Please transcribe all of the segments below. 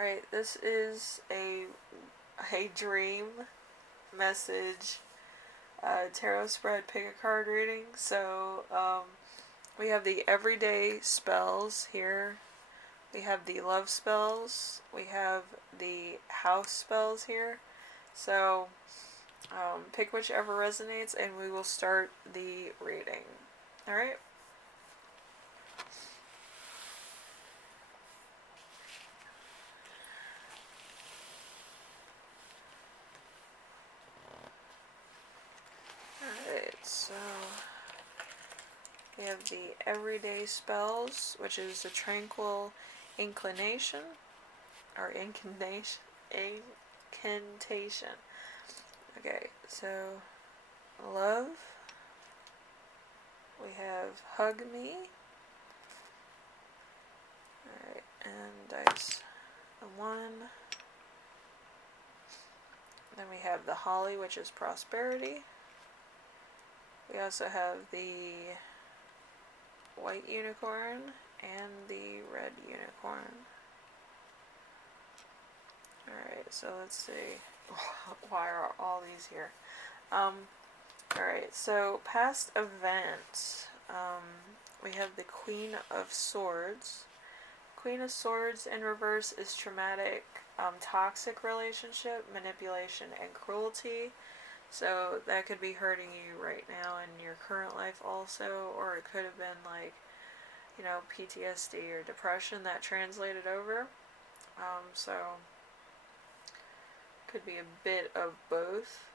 Alright, this is a dream message tarot spread pick a card reading. So we have the everyday spells here. We have the love spells. We have the house spells here. So pick whichever resonates and we will start the reading. Alright? Alright, so we have the everyday spells, which is the tranquil inclination, or incantation. Okay, so love. We have hug me. Alright, and dice the 1. Then we have the holly, which is prosperity. We also have the white unicorn and the red unicorn. Alright, so let's see. Why are all these here? Alright, so past events. We have the Queen of Swords. Queen of Swords in reverse is traumatic, toxic relationship, manipulation, and cruelty. So that could be hurting you right now in your current life also, or it could have been like, PTSD or depression that translated over. So could be a bit of both.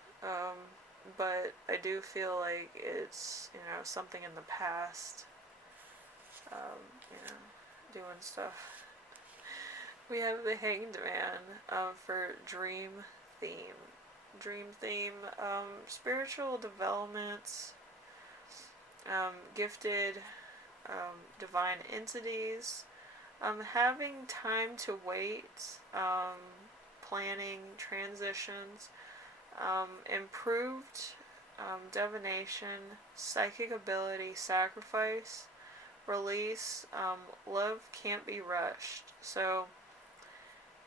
But I do feel like it's, something in the past, doing stuff. We have the Hanged Man for dream theme. Spiritual developments, gifted, divine entities, having time to wait, planning transitions, improved divination, psychic ability, sacrifice, release. Love can't be rushed. So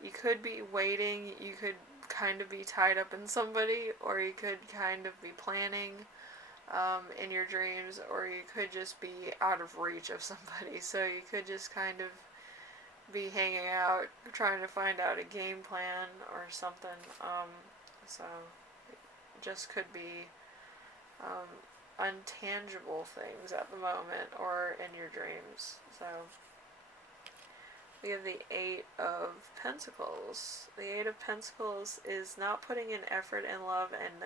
you could be waiting, you could kind of be tied up in somebody, or you could kind of be planning in your dreams, or you could just be out of reach of somebody. So you could just kind of be hanging out, trying to find out a game plan or something. So it just could be untangible things at the moment or in your dreams. So we have the 8 of Pentacles. The 8 of Pentacles is not putting in effort in love and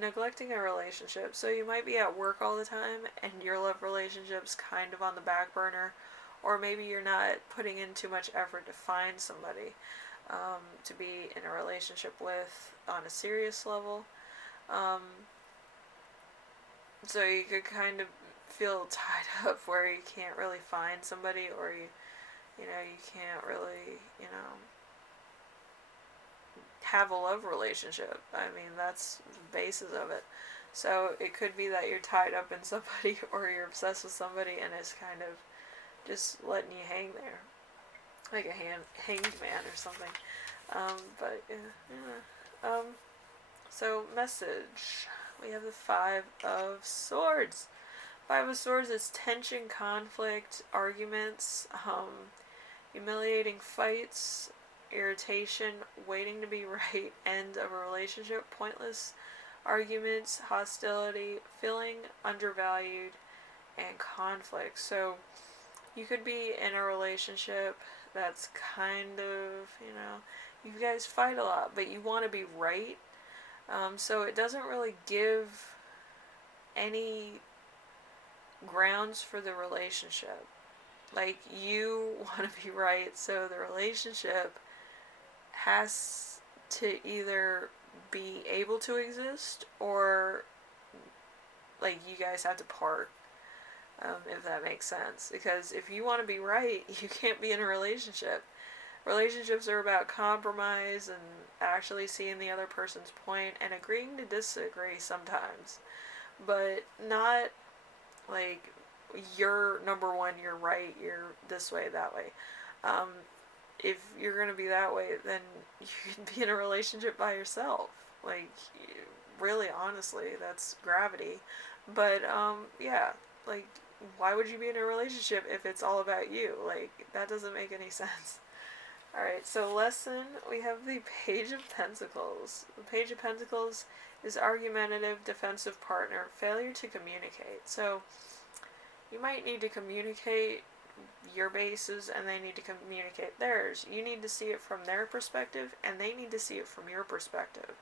neglecting a relationship. So you might be at work all the time and your love relationship's kind of on the back burner, or maybe you're not putting in too much effort to find somebody to be in a relationship with on a serious level. So you could kind of feel tied up where you can't really find somebody, or you can't really, have a love relationship. I mean, that's the basis of it. So it could be that you're tied up in somebody, or you're obsessed with somebody, and it's kind of just letting you hang there, like a hanged man or something. So message. We have the 5 of Swords. 5 of Swords is tension, conflict, arguments, humiliating fights, irritation, waiting to be right, end of a relationship, pointless arguments, hostility, feeling undervalued, and conflict. So you could be in a relationship that's kind of, you guys fight a lot, but you want to be right. So it doesn't really give any grounds for the relationship. Like, you want to be right, so the relationship has to either be able to exist, or like you guys have to part, if that makes sense. Because if you want to be right, you can't be in a relationship. Relationships are about compromise and actually seeing the other person's point and agreeing to disagree sometimes, but not like you're number one, you're right, you're this way, that way. if you're going to be that way, then you can be in a relationship by yourself. Like, really, honestly, that's gravity. But, yeah, like, why would you be in a relationship if it's all about you? Like, that doesn't make any sense. Alright, so lesson, we have the Page of Pentacles. The Page of Pentacles is argumentative, defensive partner, failure to communicate. So, you might need to communicate your bases and they need to communicate theirs. You need to see it from their perspective and they need to see it from your perspective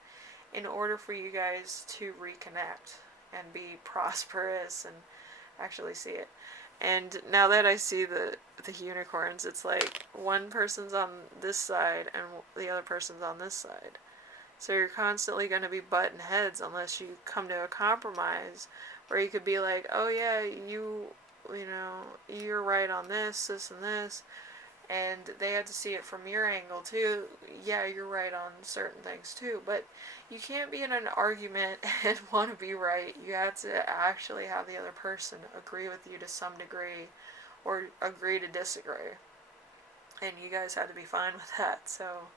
in order for you guys to reconnect and be prosperous and actually see it. And now that I see the unicorns, it's like one person's on this side and the other person's on this side. So you're constantly going to be butting heads unless you come to a compromise where you could be like, oh yeah, you know, you're right on this, and this, and they had to see it from your angle too. Yeah, you're right on certain things too, but you can't be in an argument and want to be right. You have to actually have the other person agree with you to some degree, or agree to disagree, and you guys had to be fine with that. So,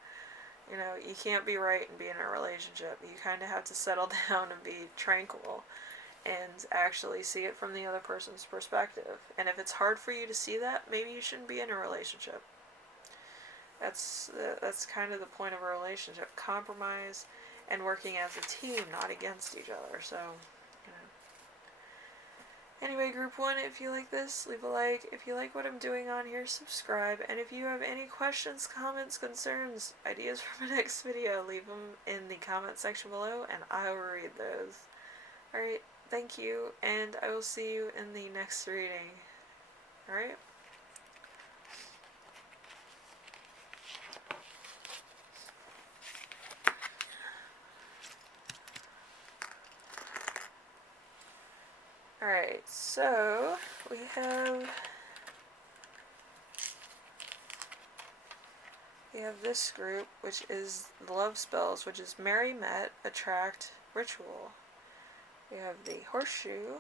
you know, you can't be right and be in a relationship. You kind of have to settle down and be tranquil and actually see it from the other person's perspective. And if it's hard for you to see that, maybe you shouldn't be in a relationship. That's kind of the point of a relationship: compromise and working as a team, not against each other. So, you know. Anyway, group 1, if you like this, leave a like. If you like what I'm doing on here, subscribe. And if you have any questions, comments, concerns, ideas for my next video, leave them in the comment section below and I will read those. Alright, thank you, and I will see you in the next reading. Alright? Alright, so we have this group, which is the love spells, which is marry, met, attract, ritual. We have the horseshoe.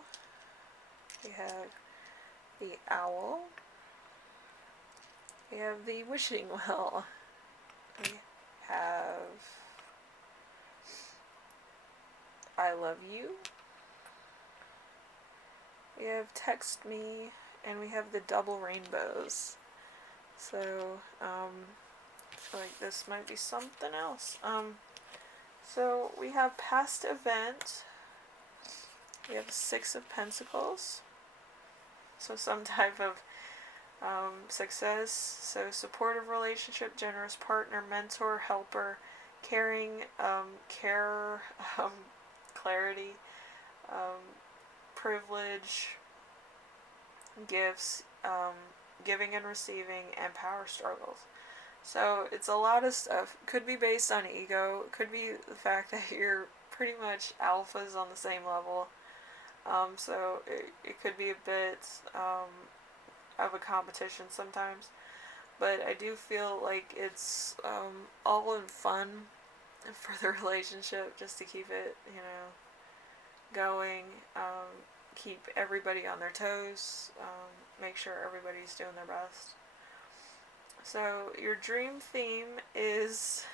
We have the owl. We have the wishing well. We have I love you. We have text me, and we have the double rainbows. So, I feel like this might be something else. So we have past event. We have 6 of Pentacles. So some type of success. So supportive relationship, generous partner, mentor, helper, caring, care, clarity, privilege, gifts, giving and receiving, and power struggles. So it's a lot of stuff. Could be based on ego. Could be the fact that you're pretty much alphas on the same level. So it could be a bit of a competition sometimes. But I do feel like it's all in fun for the relationship, just to keep it, you know, going. Keep everybody on their toes. Make sure everybody's doing their best. So your dream theme is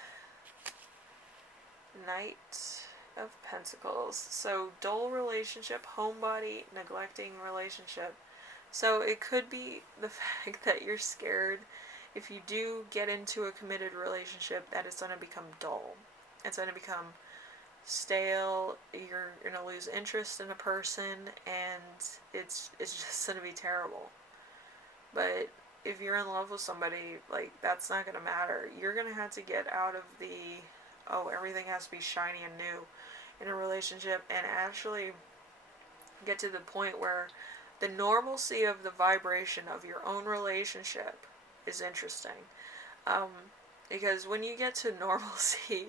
Knight of Pentacles. So dull relationship, homebody, neglecting relationship. So it could be the fact that you're scared if you do get into a committed relationship that it's going to become dull. It's going to become stale. You're going to lose interest in a person, and it's just going to be terrible. But if you're in love with somebody, like, that's not going to matter. You're going to have to get out of the, oh, everything has to be shiny and new in a relationship, and actually get to the point where the normalcy of the vibration of your own relationship is interesting. Because when you get to normalcy,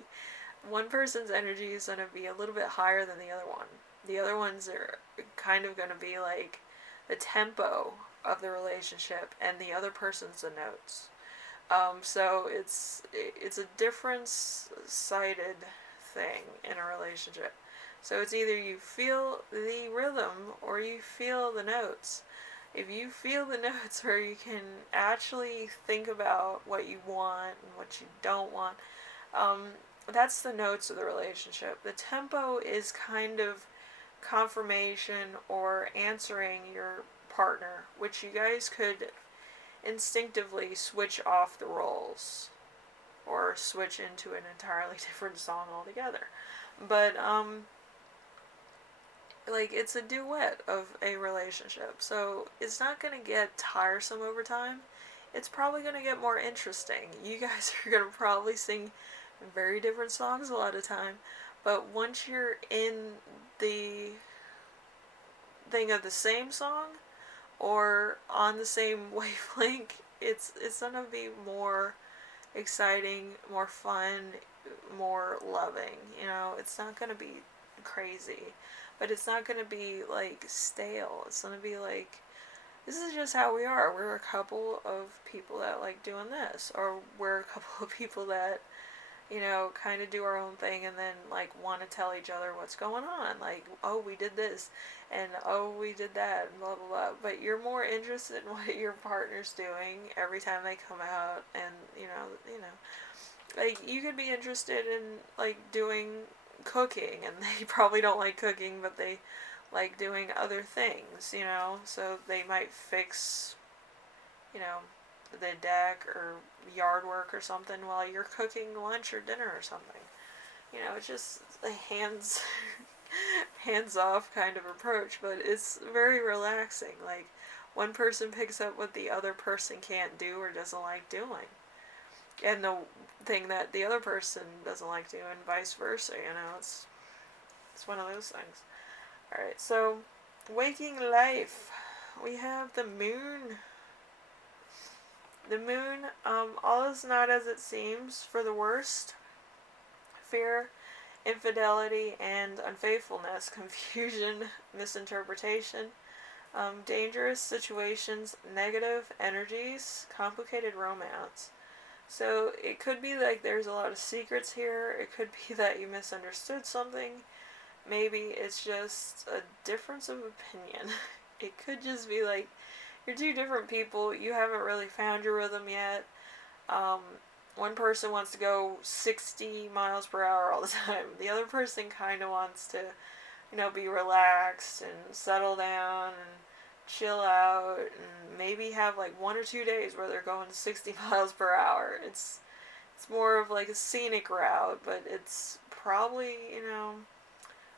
one person's energy is going to be a little bit higher than the other one. The other ones are kind of going to be like the tempo of the relationship, and the other person's the notes. So it's a difference-sided thing in a relationship. So it's either you feel the rhythm or you feel the notes. if you feel the notes where you can actually think about what you want and what you don't want, um, that's the notes of the relationship. The tempo is kind of confirmation or answering your partner, which you guys could instinctively switch off the roles or switch into an entirely different song altogether. But like, it's a duet of a relationship, so it's not going to get tiresome over time. It's probably going to get more interesting. You guys are going to probably sing very different songs a lot of time, but once you're in the thing of the same song or on the same wavelength, it's going to be more exciting, more fun, more loving. It's not going to be crazy, but it's not going to be like stale. It's going to be like, this is just how we are. We're a couple of people that like doing this, or we're a couple of people that, kind of do our own thing and then like want to tell each other what's going on. Like, oh, we did this, and oh, we did that, and blah blah blah. But you're more interested in what your partner's doing every time they come out, and like, you could be interested in like doing cooking, and they probably don't like cooking, but they like doing other things, so they might fix, you know, the deck or yard work or something while you're cooking lunch or dinner or something. It's just a hands off kind of approach, but it's very relaxing. Like, one person picks up what the other person can't do or doesn't like doing, and the thing that the other person doesn't like doing, vice versa. It's one of those things. All right, so waking life, we have the moon. The moon, all is not as it seems for the worst. Fear, infidelity, and unfaithfulness, confusion, misinterpretation, dangerous situations, negative energies, complicated romance. So it could be like there's a lot of secrets here. It could be that you misunderstood something. Maybe it's just a difference of opinion. It could just be like, you're two different people. You haven't really found your rhythm yet. Um, One person wants to go 60 miles per hour all the time. The other person kind of wants to, be relaxed and settle down and chill out and maybe have like 1 or 2 days where they're going 60 miles per hour. It's more of like a scenic route, but it's probably,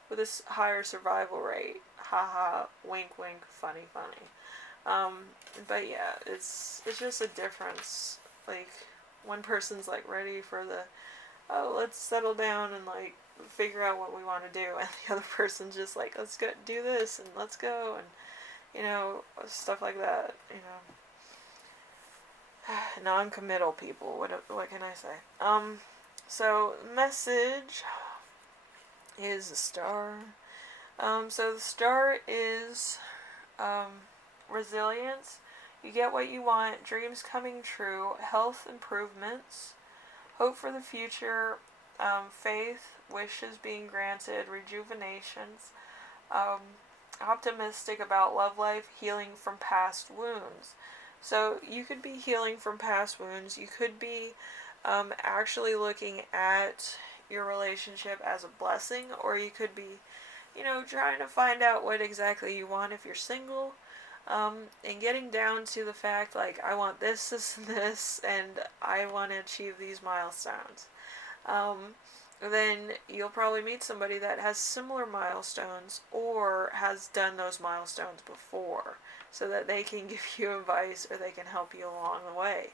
with a higher survival rate. Haha, wink wink, funny funny. But yeah, it's just a difference. Like, one person's like ready for the, oh, let's settle down and like figure out what we want to do, and the other person's just like, let's go do this and let's go, and stuff like that. Non-committal people. What can I say? So message is the star. So the star is resilience. You get what you want, dreams coming true, health improvements, hope for the future, faith, wishes being granted, rejuvenations, um, optimistic about love life, healing from past wounds. So you could be healing from past wounds. You could be actually looking at your relationship as a blessing, or you could be, trying to find out what exactly you want if you're single. And getting down to the fact, like, I want this, this, and this, and I want to achieve these milestones. Then you'll probably meet somebody that has similar milestones or has done those milestones before, so that they can give you advice or they can help you along the way.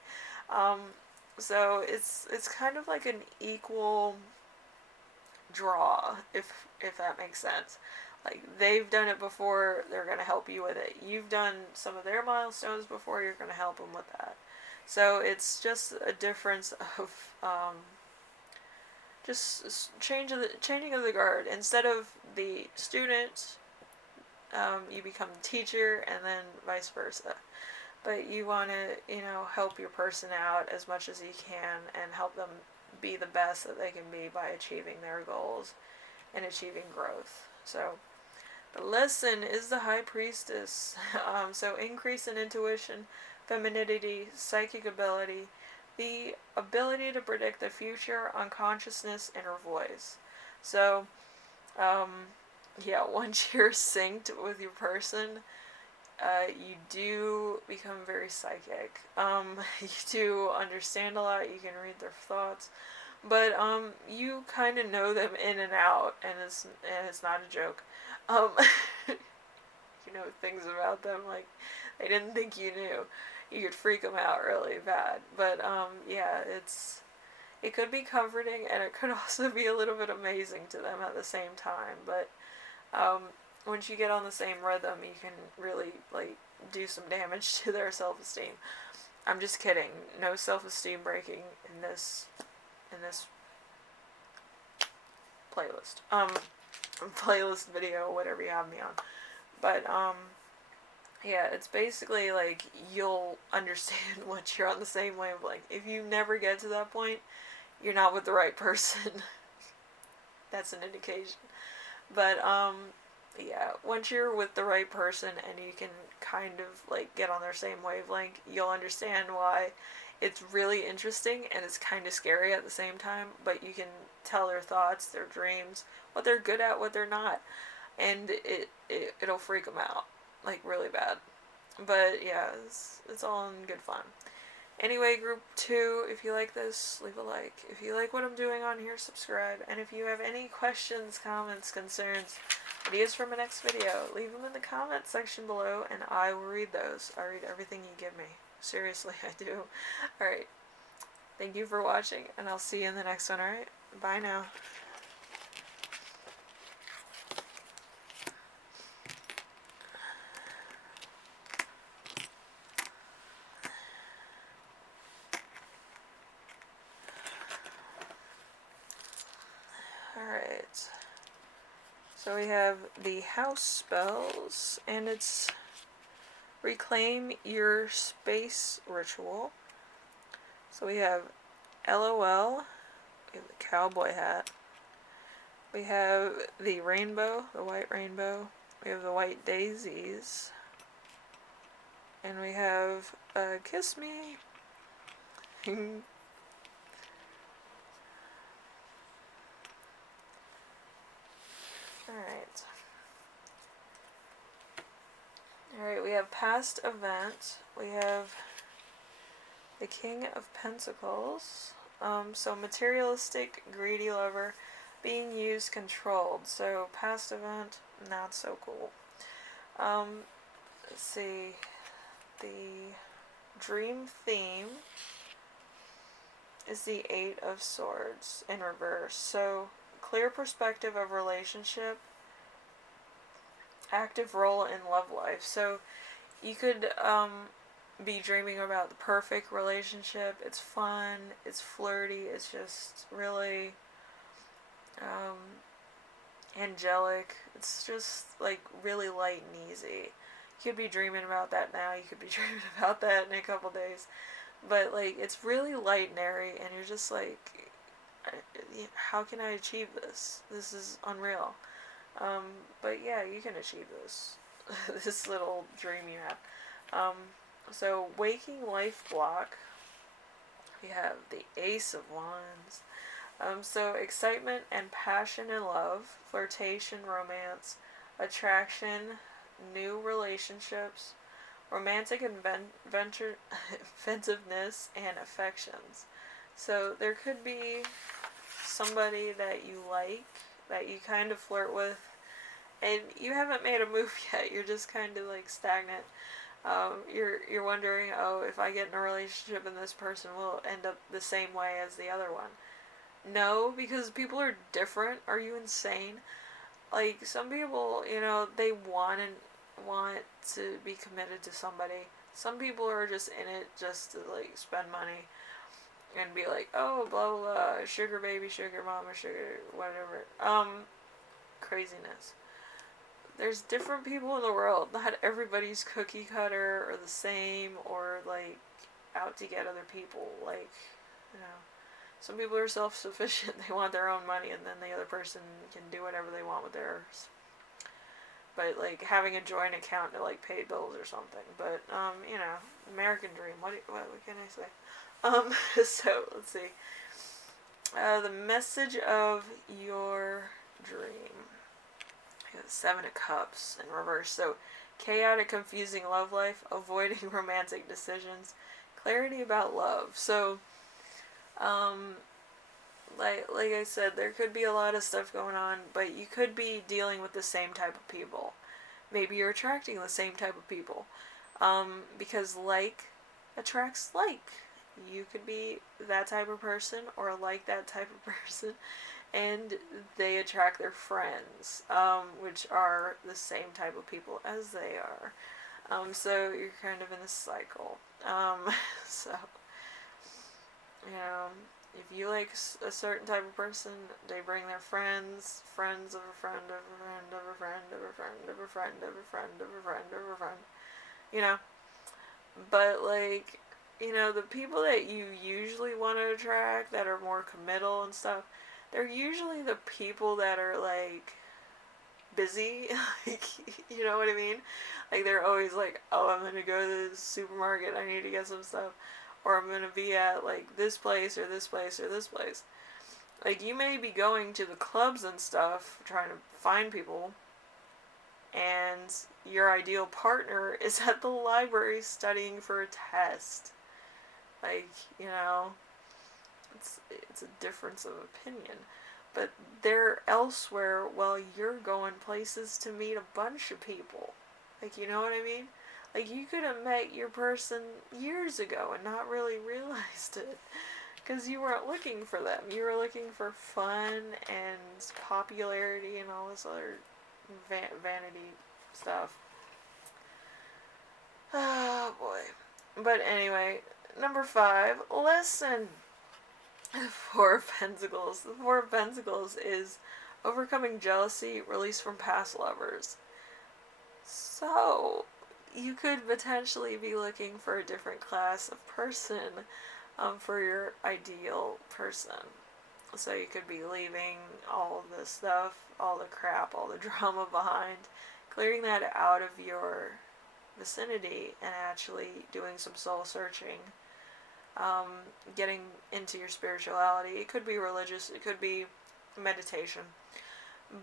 So it's kind of like an equal draw, if that makes sense. Like, they've done it before, they're going to help you with it. You've done some of their milestones before, you're going to help them with that. So it's just a difference of just changing of the guard. Instead of the student, you become the teacher, and then vice versa. But you want to, help your person out as much as you can and help them be the best that they can be by achieving their goals and achieving growth. So The lesson is the High Priestess. So increase in intuition, femininity, psychic ability, the ability to predict the future, unconsciousness, inner voice. So, yeah, once you're synced with your person, you do become very psychic. You do understand a lot. You can read their thoughts, but you kind of know them in and out, and it's not a joke. Um, you know things about them like they didn't think you knew. You could freak them out really bad, but yeah, it could be comforting, and it could also be a little bit amazing to them at the same time. But um, once you get on the same rhythm, you can really like do some damage to their self-esteem. I'm just kidding. No self-esteem breaking in this playlist. Playlist video, whatever you have me on. But yeah, it's basically like you'll understand once you're on the same wavelength. If you never get to that point, you're not with the right person. That's an indication. But yeah, once you're with the right person and you can kind of like get on their same wavelength, you'll understand why it's really interesting and it's kind of scary at the same time, but you can tell their thoughts, their dreams, what they're good at, what they're not, and it'll freak them out like really bad. But yeah, it's all in good fun. Anyway, group 2, if you like this, leave a like. If you like what I'm doing on here, subscribe. And if you have any questions, comments, concerns, ideas for my next video, leave them in the comment section below and I will read those. I read everything you give me. Seriously, I do. Alright. Thank you for watching, and I'll see you in the next one, alright? Bye now. Alright. So we have the house spells, and it's Reclaim Your Space Ritual. So we have LOL, we have the cowboy hat, we have the rainbow, the white rainbow, we have the white daisies, and we have Kiss Me. Alright. Alright, we have past event. We have the King of Pentacles. So materialistic, greedy lover, being used, controlled. So past event, not so cool. Let's see. The dream theme is the Eight of Swords in reverse. So clear perspective of relationship, active role in love life. So you could be dreaming about the perfect relationship. It's fun, it's flirty, it's just really angelic. It's just like really light and easy. You could be dreaming about that now, you could be dreaming about that in a couple days. But like it's really light and airy, and you're just like, how can I achieve this? This is unreal. But yeah, you can achieve this. This little dream you have. So waking life block, we have the Ace of Wands. So excitement and passion and love, flirtation, romance, attraction, new relationships, romantic inventiveness, and affections. So there could be somebody that you like, that you kind of flirt with, and you haven't made a move yet. You're just kind of like stagnant. You're wondering, oh, if I get in a relationship and this person will end up the same way as the other one. No, because people are different. Are you insane? Like some people, they want to be committed to somebody. Some people are just in it just to like spend money and be like, oh, blah blah blah, sugar baby, sugar mama, sugar whatever. Craziness. There's different people in the world. Not everybody's cookie cutter or the same or like out to get other people. Like, some people are self-sufficient. They want their own money, and then the other person can do whatever they want with theirs. but like having a joint account to like pay bills or something. But you know, American dream. What can I say? So let's see. The message of your dream. Seven of Cups in reverse. So, chaotic, confusing love life, avoiding romantic decisions, clarity about love. So, um, like I said, there could be a lot of stuff going on, but you could be dealing with the same type of people. Maybe you're attracting the same type of people, because like attracts like. You could be that type of person or like that type of person, and they attract their friends, which are the same type of people as they are. So you're kind of in a cycle. So, you know, if you like a certain type of person, they bring their friends, friends of a friend of a friend of a friend of a friend of a friend of a friend of a friend of a friend, you know. But, like, you know, the people that you usually want to attract that are more committal and stuff, they're usually the people that are, like, busy. Like, you know what I mean? Like, they're always like, oh, I'm going to go to the supermarket, I need to get some stuff. Or I'm going to be at, like, this place or this place or this place. Like, you may be going to the clubs and stuff, trying to find people, and your ideal partner is at the library studying for a test. Like, you know, it's a difference of opinion. But they're elsewhere while you're going places to meet a bunch of people. Like, you know what I mean? Like, you could have met your person years ago and not really realized it. Because you weren't looking for them. You were looking for fun and popularity and all this other vanity stuff. Oh, boy. But anyway, number 5, listen. The Four of Pentacles. The Four of Pentacles is overcoming jealousy, release from past lovers. So, you could potentially be looking for a different class of person, for your ideal person. So you could be leaving all of this stuff, all the crap, all the drama behind, clearing that out of your vicinity and actually doing some soul searching, getting into your spirituality. It could be religious, it could be meditation,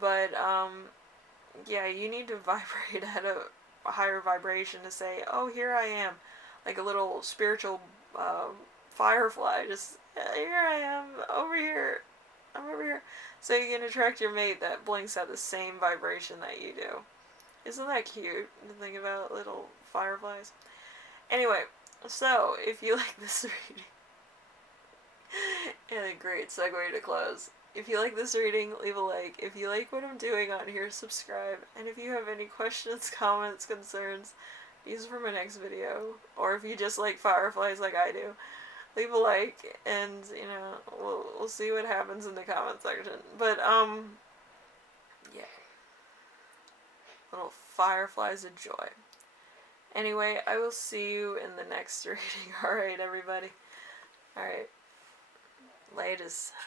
but yeah, you need to vibrate at a higher vibration to say, oh, here I am, like a little spiritual firefly, just, here I am, over here, I'm over here. So you can attract your mate that blinks at the same vibration that you do. Isn't that cute to think about little fireflies? Anyway, so if you like this reading, and a great segue to close. If you like this reading, leave a like. If you like what I'm doing on here, subscribe. And if you have any questions, comments, concerns, these are for my next video. Or if you just like fireflies like I do, leave a like, and, you know, we'll see what happens in the comment section. But, yeah. Little fireflies of joy. Anyway, I will see you in the next reading. Alright, everybody. Alright. Latest.